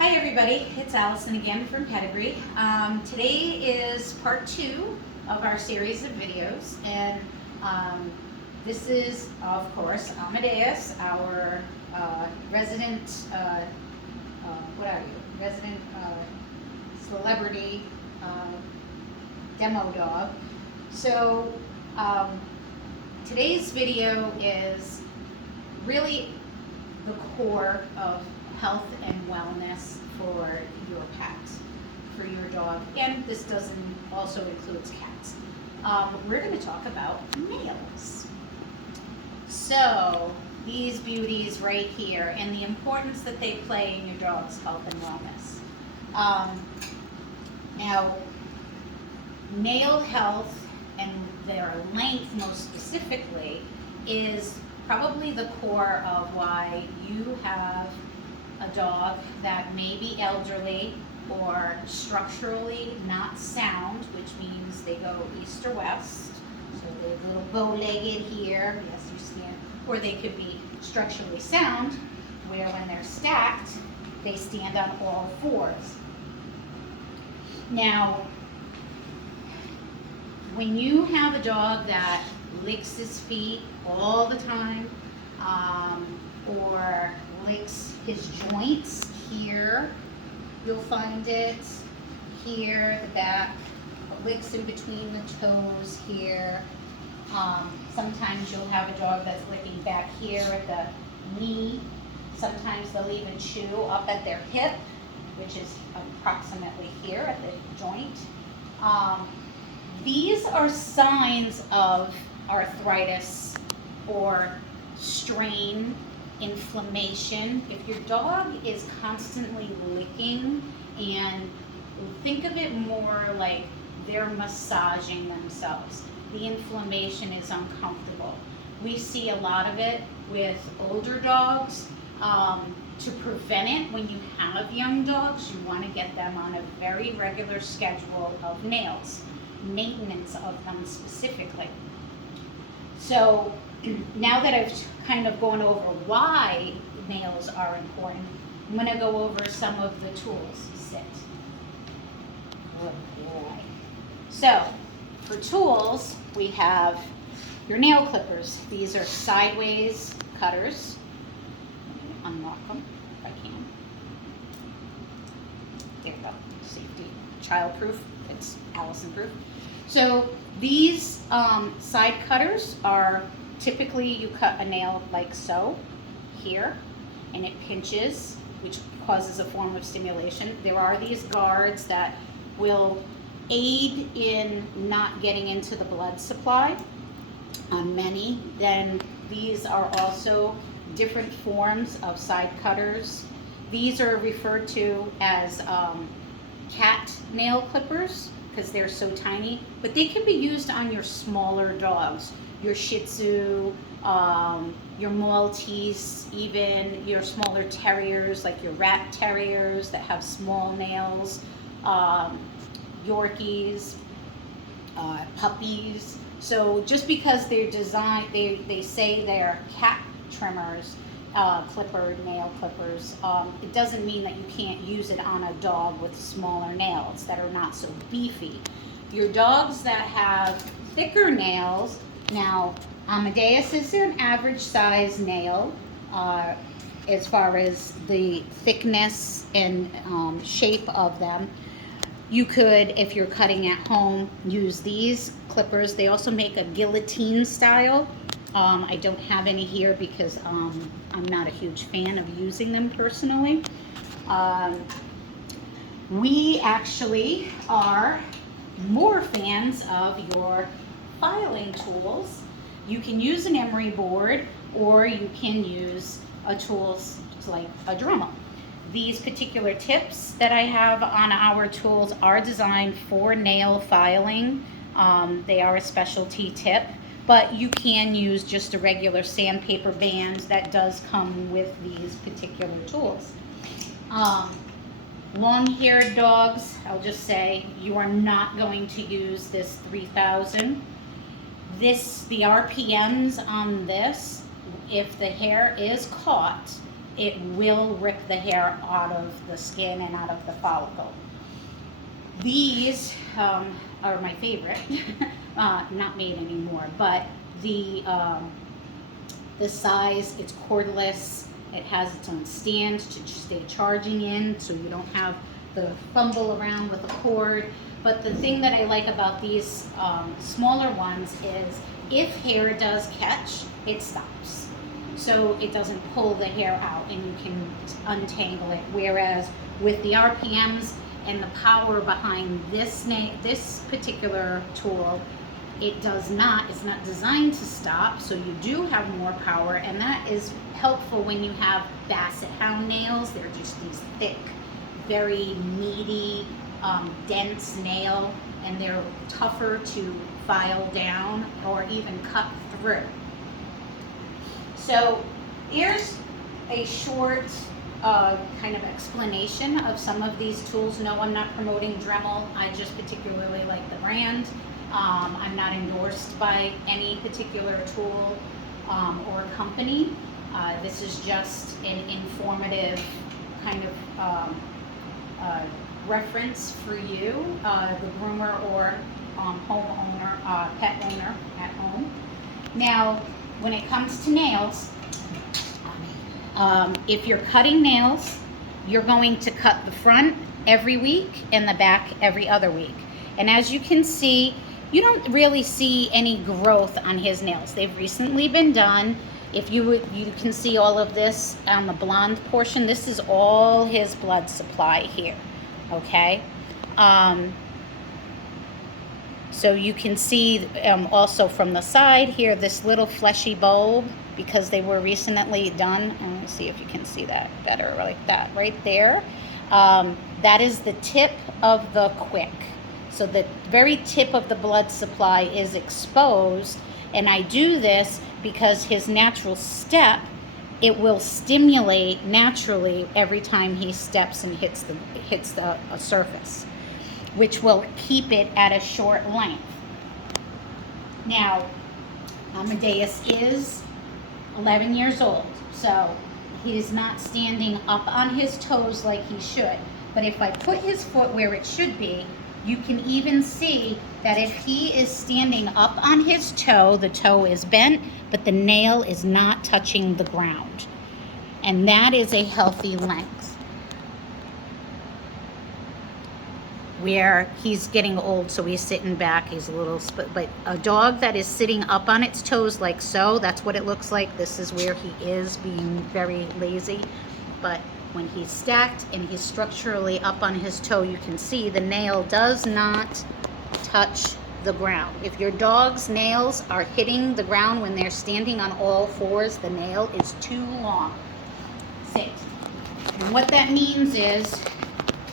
Hi everybody, it's Allison again from Pedigree. Today is part 2 of our series of videos, and this is, of course, Amadeus, our resident, what are you, resident celebrity demo dog. So today's video is really the core of health and wellness for your pet, for your dog, and this also includes cats. We're going to talk about nails. So these beauties right here and the importance that they play in your dog's health and wellness. Now, nail health and their length most specifically is probably the core of why you have a dog that may be elderly or structurally not sound, which means they go east or west. So they're a little bow-legged here, yes, you stand, or they could be structurally sound, where when they're stacked, they stand on all fours. Now, when you have a dog that licks his feet all the time, or licks his joints here, you'll find it here, the back, licks in between the toes here. Sometimes you'll have a dog that's licking back here at the knee. Sometimes they'll even chew up at their hip, which is approximately here at the joint. These are signs of arthritis or strain, inflammation. If your dog is constantly licking, and think of it more like they're massaging themselves, the inflammation is uncomfortable. We see a lot of it with older dogs. To prevent it, when you have young dogs, you want to get them on a very regular schedule of nails, maintenance of them specifically. So now that I've kind of gone over why nails are important, I'm going to go over some of the tools. Sit. Good boy. So for tools, we have your nail clippers. These are sideways cutters. Let me unlock them if I can. There we go. Safety. Child-proof. It's Allison-proof. So these side cutters are typically, you cut a nail like so, here, and it pinches, which causes a form of stimulation. There are these guards that will aid in not getting into the blood supply on many. Then these are also different forms of side cutters. These are referred to as cat nail clippers because they're so tiny, but they can be used on your smaller dogs. Your Shih Tzu, your Maltese, even your smaller terriers, like your rat terriers that have small nails, Yorkies, puppies. So just because they're designed, they say they're cat trimmers, nail clippers, it doesn't mean that you can't use it on a dog with smaller nails that are not so beefy. Your dogs that have thicker nails, now, Amadeus is an average size nail as far as the thickness and shape of them. You could, if you're cutting at home, use these clippers. They also make a guillotine style. I don't have any here because I'm not a huge fan of using them personally. We actually are more fans of your filing tools. You can use an emery board, or you can use a tool like a Dremel. These particular tips that I have on our tools are designed for nail filing. They are a specialty tip, but you can use just a regular sandpaper band that does come with these particular tools. Long-haired dogs, I'll just say, you are not going to use this 3000. The RPMs on this, if the hair is caught, it will rip the hair out of the skin and out of the follicle. These are my favorite, not made anymore, but the size, it's cordless, it has its own stand to stay charging in, so you don't have the fumble around with a cord. But the thing that I like about these smaller ones is if hair does catch, it stops. So it doesn't pull the hair out and you can untangle it. Whereas with the RPMs and the power behind this particular tool, it does not, it's not designed to stop, so you do have more power, and that is helpful when you have basset hound nails. They're just these thick, very meaty, dense nail, and they're tougher to file down or even cut through. So here's a short kind of explanation of some of these tools. No, I'm not promoting Dremel. I just particularly like the brand. I'm not endorsed by any particular tool or company. This is just an informative kind of reference for you, the groomer or homeowner, pet owner at home. Now, when it comes to nails, if you're cutting nails, you're going to cut the front every week and the back every other week. And as you can see, you don't really see any growth on his nails. They've recently been done. If you can see all of this on the blonde portion, this is all his blood supply here, okay? So you can see also from the side here, this little fleshy bulb, because they were recently done. Let me see if you can see that better, like that right there. That is the tip of the quick. So the very tip of the blood supply is exposed, and I do this because his natural step, it will stimulate naturally every time he steps and hits the surface, which will keep it at a short length. Now, Amadeus is 11 years old, so he's not standing up on his toes like he should. But if I put his foot where it should be, you can even see that if he is standing up on his toe, the toe is bent, but the nail is not touching the ground. And that is a healthy length. Where he's getting old, so he's sitting back, he's a little, but a dog that is sitting up on its toes like so, that's what it looks like. This is where he is being very lazy. But when he's stacked and he's structurally up on his toe, you can see the nail does not touch the ground. If your dog's nails are hitting the ground when they're standing on all fours, the nail is too long. Sit. And what that means is,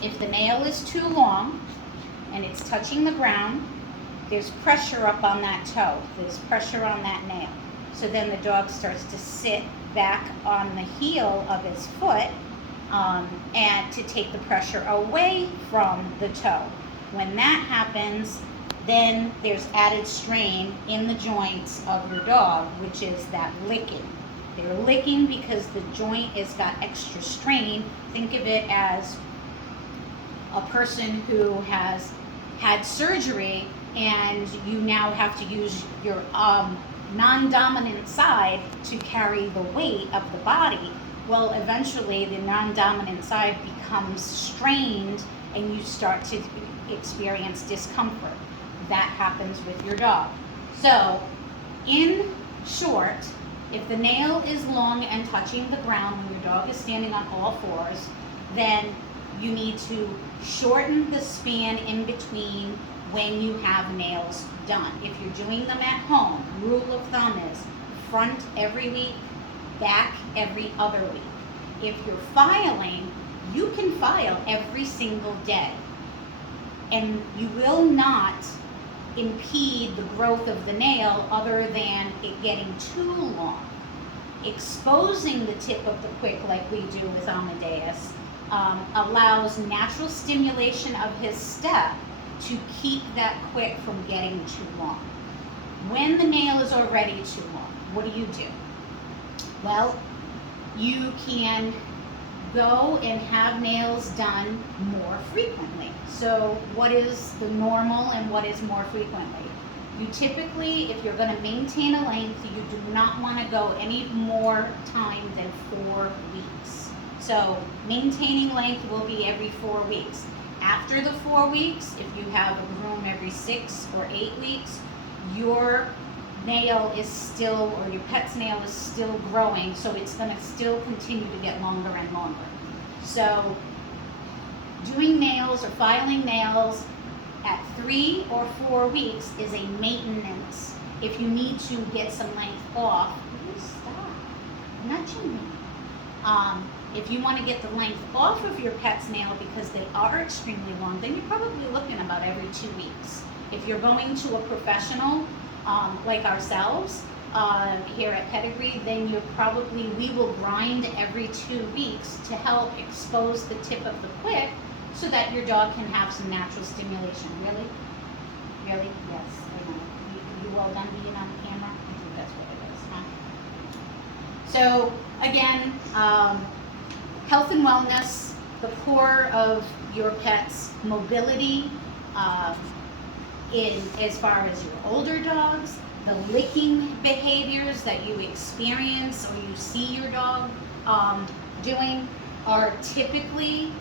if the nail is too long and it's touching the ground, there's pressure up on that toe. There's pressure on that nail. So then the dog starts to sit back on the heel of his foot and to take the pressure away from the toe. When that happens, then there's added strain in the joints of your dog, which is that licking. They're licking because the joint has got extra strain. Think of it as a person who has had surgery and you now have to use your non-dominant side to carry the weight of the body. Well, eventually the non-dominant side becomes strained and you start to experience discomfort. That happens with your dog. So, in short, if the nail is long and touching the ground when your dog is standing on all fours, then you need to shorten the span in between when you have nails done. If you're doing them at home, rule of thumb is front every week, back every other week. If you're filing, you can file every single day, and you will not impede the growth of the nail other than it getting too long. Exposing the tip of the quick like we do with Amadeus allows natural stimulation of his step to keep that quick from getting too long. When the nail is already too long, what do? Well, you can go and have nails done more frequently. So what is the normal and what is more frequently? You typically, if you're going to maintain a length, you do not want to go any more time than 4 weeks. So maintaining length will be every 4 weeks. After the 4 weeks, if you have a groom every 6 or 8 weeks, your nail is still, or your pet's nail is still growing, so it's going to still continue to get longer and longer. So doing nails or filing nails at 3 or 4 weeks is a maintenance. If you need to get some length off, please stop, I'm not chewing. If you want to get the length off of your pet's nail because they are extremely long, then you're probably looking about every 2 weeks. If you're going to a professional, like ourselves, here at Pedigree, then we will grind every 2 weeks to help expose the tip of the quick so that your dog can have some natural stimulation. Really? Really? Yes, I know. You well done being on the camera? I think that's what it is, huh? So, again, health and wellness, the core of your pet's mobility, as far as your older dogs, the licking behaviors that you experience or you see your dog doing are typically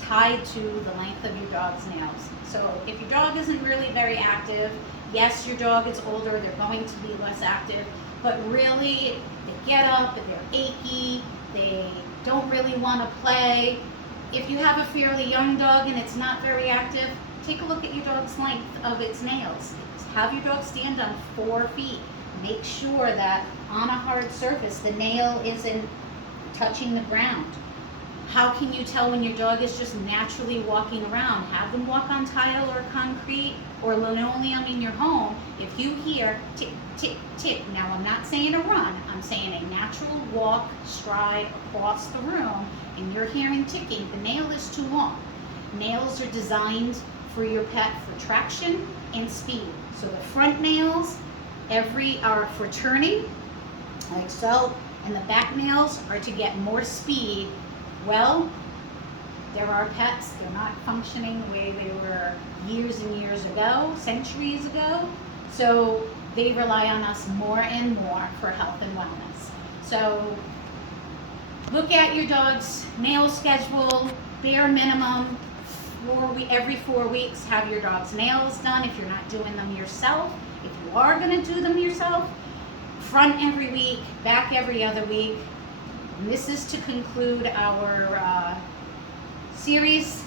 tied to the length of your dog's nails. So if your dog isn't really very active, yes, your dog is older, they're going to be less active, but really they get up and they're achy, they don't really want to play. If you have a fairly young dog and it's not very active, take a look at your dog's length of its nails. Have your dog stand on 4 feet. Make sure that on a hard surface the nail isn't touching the ground. How can you tell when your dog is just naturally walking around? Have them walk on tile or concrete or linoleum in your home. If you hear tick, tick, tick, now I'm not saying a run, I'm saying a natural walk, stride across the room, and you're hearing ticking, the nail is too long. Nails are designed for your pet for traction and speed. So the front nails are for turning, like so, and the back nails are to get more speed. Well, there are pets, they're not functioning the way they were years and years ago, centuries ago, so they rely on us more and more for health and wellness. So look at your dog's nail schedule, bare minimum, every 4 weeks have your dog's nails done if you're not doing them yourself. If you are going to do them yourself, front every week, back every other week. And this is to conclude our series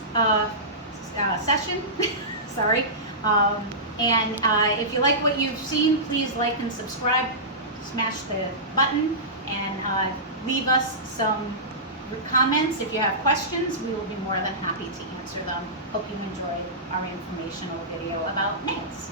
session. Sorry. If you like what you've seen, please like and subscribe, smash the button, and leave us some comments. If you have questions, we will be more than happy to answer them. Hope you enjoyed our informational video about nails.